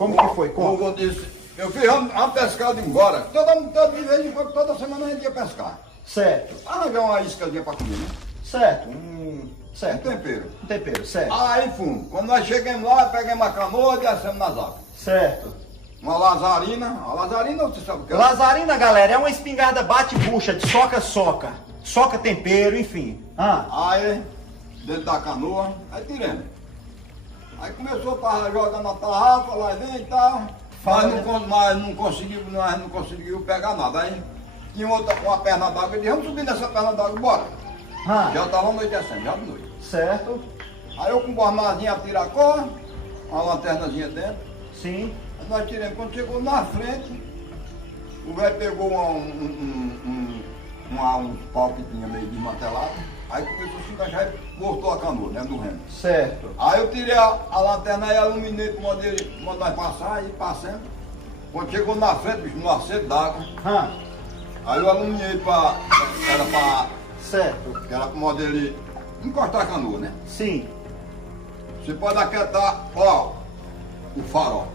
Como que foi? Como? Eu disse, eu fiz uma pescada embora. De vez em quando, toda semana a gente ia pescar. Certo, Arranjar uma iscazinha pra comer, né? certo, Um certo. tempero. Um tempero, certo. Aí fomos. Quando nós chegamos lá, pegamos a canoa e descemos nas águas. Certo. Uma lazarina. A lazarina, você sabe o que é? Lazarina, galera, é uma espingarda bate-bucha de soca-soca. Soca tempero, enfim. Aí, dentro da canoa, aí tiramos. Aí começou a jogar na tarrafa, lá dentro e tal. Mas não conseguiu pegar nada. Aí tinha uma perna d'água e disse, vamos subir nessa perna d'água, bora. Já estava anoitecendo, já de noite. Certo. Aí eu com uma armazinha a tiracó, uma lanternazinha dentro. Sim. Aí nós tiramos. Quando chegou na frente, o velho pegou um pau que tinha meio desmantelado. Aí começou a se encaixar e cortou a canoa, né, do remo. Certo. Aí eu tirei a lanterna e iluminei para nós passar e passando. Quando chegou na frente, bicho, no acerto d'água. Aí eu iluminei Certo. que era para o modelo encostar a canoa, né? Sim. Você pode aquietar, ó, o farol.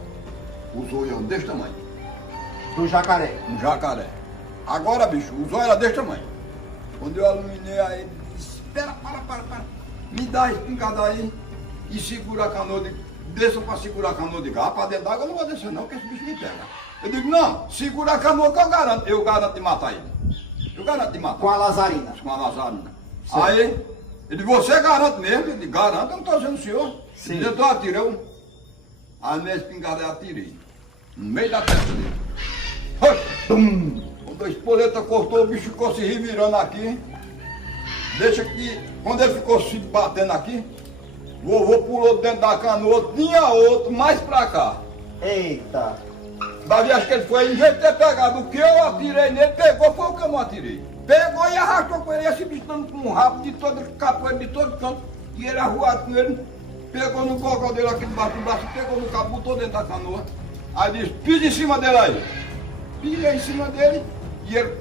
O zoião desse tamanho. Do jacaré. Um jacaré. Agora, bicho, o zóio era desse tamanho. Quando eu iluminei aí, ele disse, espera, para. Me dá a espingarda aí e segura a canoa. Desça para segurar a canoa de garra. Para dentro d'água eu não vou descer não, porque esse bicho me pega. Eu digo, não, segura a canoa que eu garanto de matar ele. Eu garanto de matar. Com a lazarina. Com a lazarina. Certo. Aí, ele disse, você garante mesmo? Eu disse, garanto, eu não estou dizendo o senhor. Sim. Ele disse, eu atirei. Aí minha espingarda eu atirei. No meio da testa dele. Quando a espoleta cortou, o bicho ficou se revirando aqui. Deixa que, quando ele ficou se batendo aqui, o vovô pulou dentro da canoa, tinha outro mais pra cá. Eita. Daí acho que ele foi, em vez de ter pegado o que eu atirei nele, pegou, foi o que eu não atirei. Pegou e arrastou com ele, esse bicho dando com um rabo de todo, capoeira de todo canto, e ele arruado com ele, pegou no gogó dele aqui debaixo do braço, pegou no cabo, botou dentro da canoa. Aí disse, pisa em cima dele aí. Pisa em cima dele e ele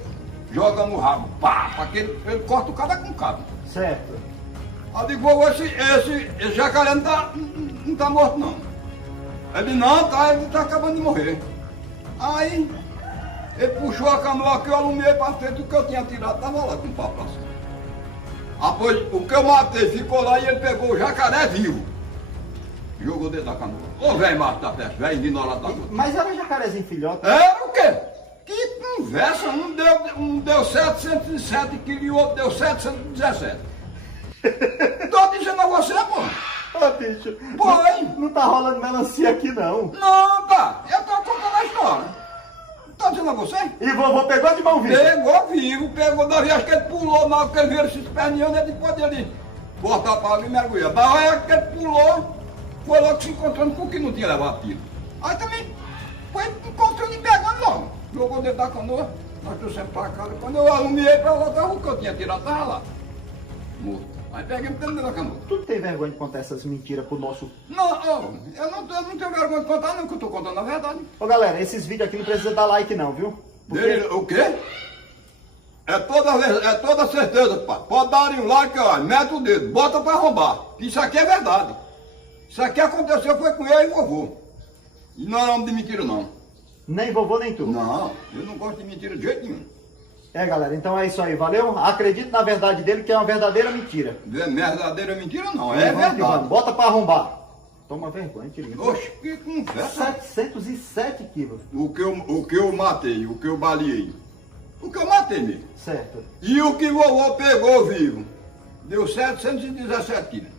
joga no rabo, pá, para que ele corta o cabo com o cabo. Certo. Aí digo, esse jacaré não tá morto não. Ele não, ele tá acabando de morrer. Aí ele puxou a canoa que eu alumiei para frente, o que eu tinha tirado estava lá com o pau pra cima. Após o que eu matei ficou lá e ele pegou o jacaré vivo. Jogou dentro da canoa. Ô velho macho da peste, velho ignorado da coisa. Mas era jacarezinho filhote. Era o quê? Que conversa, um deu 707 quilos e o outro deu 717. Tô dizendo a você, pô. Ô, bicho. Pô, hein? Não tá rolando melancia aqui, não. Não, tá. Eu tô contando a história. Tô dizendo a você? E vovô pegou de mão viva. Pegou vivo, pegou da vez que ele pulou na hora que ele viu esses perninhos, né? Depois dele cortar para água e mergulhar. Da hora que ele pulou, foi logo se encontrando com o que não tinha levado tiro. Aí também foi encontrando e pegando logo. Jogou dentro da canoa, nós trouxemos para casa. Quando eu alumiei para lá, tava o que eu tinha tirado, tava lá. Morto. Aí peguei dentro da canoa. Tu tem vergonha de contar essas mentiras pro nosso... Não, eu não tenho vergonha de contar, não, que eu tô contando a verdade. Ô, galera, esses vídeos aqui não precisa dar like, não, viu? Dele, o quê? É toda certeza, pá. Pode dar um like, ó, mete o dedo, bota pra arrombar. Isso aqui é verdade. Isso aqui aconteceu, foi com eu e o vovô. E não é nome de mentira, não. Nem vovô, nem tu. Não, eu não gosto de mentira de jeito nenhum. É, galera, então é isso aí, valeu? Acredite na verdade dele, que é uma verdadeira mentira. Verdadeira mentira, não, é Vamos que verdade. vamos. Bota pra arrombar. Toma vergonha, tirinho. Oxe, que conversa. 707 quilos. O que eu matei, o que eu baleei. O que eu matei mesmo. Certo. E o que o vovô pegou vivo, deu 717 quilos.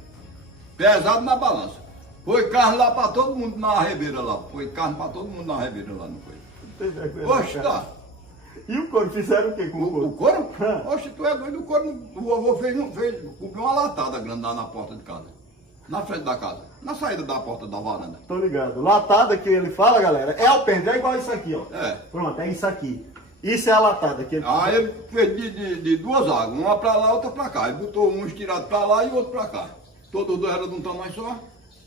Pesado na balança. Foi carne lá para todo mundo na rebeira lá. Foi carne para todo mundo na rebeira lá, não foi? Oxe, tá. E o couro? Fizeram o quê com o couro? O couro? Oxe, tu é doido, o couro. O vovô comprou uma latada grande lá na porta de casa. Na frente da casa. Na saída da porta da varanda. Tô ligado. Latada que ele fala, galera, é alpendre, é igual isso aqui, ó. É. Pronto, é isso aqui. Isso é a latada que ele... Aí ele fez de duas águas, uma pra lá, outra pra cá. Ele botou um estirado pra lá e outro pra cá. Todos dois eram de um tamanho só.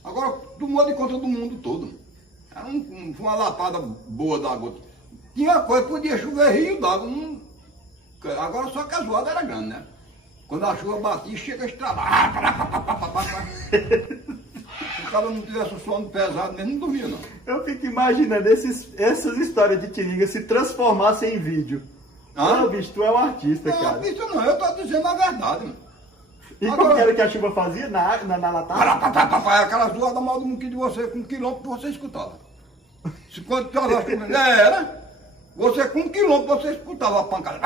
Agora tomou de conta do mundo todo. Era uma latada boa d'água. Tinha coisa, podia chover rio d'água. Agora só que a zoada era grande, né? Quando a chuva batia, chega a estralar. o cara não tivesse o sono pesado mesmo, não dormia não. Eu fico imaginando essas histórias de Tiringa se transformassem em vídeo. Ah, bicho, tu é um artista, não, cara. Bicho, não, eu tô dizendo a verdade, mano. E como que era que a chuva fazia na latada? Aquelas duas da mal do muquinho de você, com 1 quilômetro você escutava. Se quando era, você com 1 quilômetro você escutava a pancada.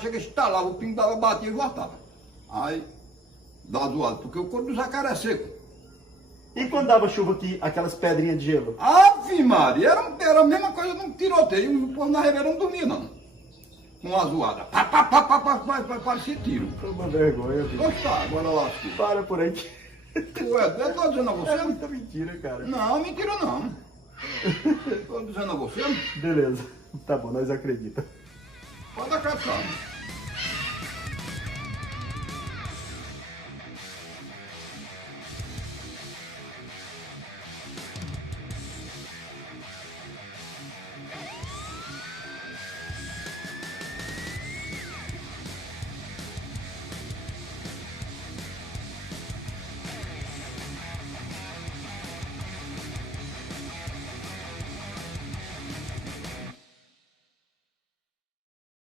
Chega a estalar, o pingo dava, batia e voltava. Aí, dá zoado, porque o couro do jacaré é seco. E quando dava chuva aqui, aquelas pedrinhas de gelo? Ave Maria, era a mesma coisa de um tiroteio, o povo na Ribeira não dormia não. Com uma zoada. Parecia tiro. Toma vergonha, bicho. Gostar, agora lá. Para por aí. Ué, eu tô dizendo a você? É muita mentira, cara. Não, mentira não. Tô dizendo a você. Beleza. Tá bom, nós acreditamos. Pode acreditar.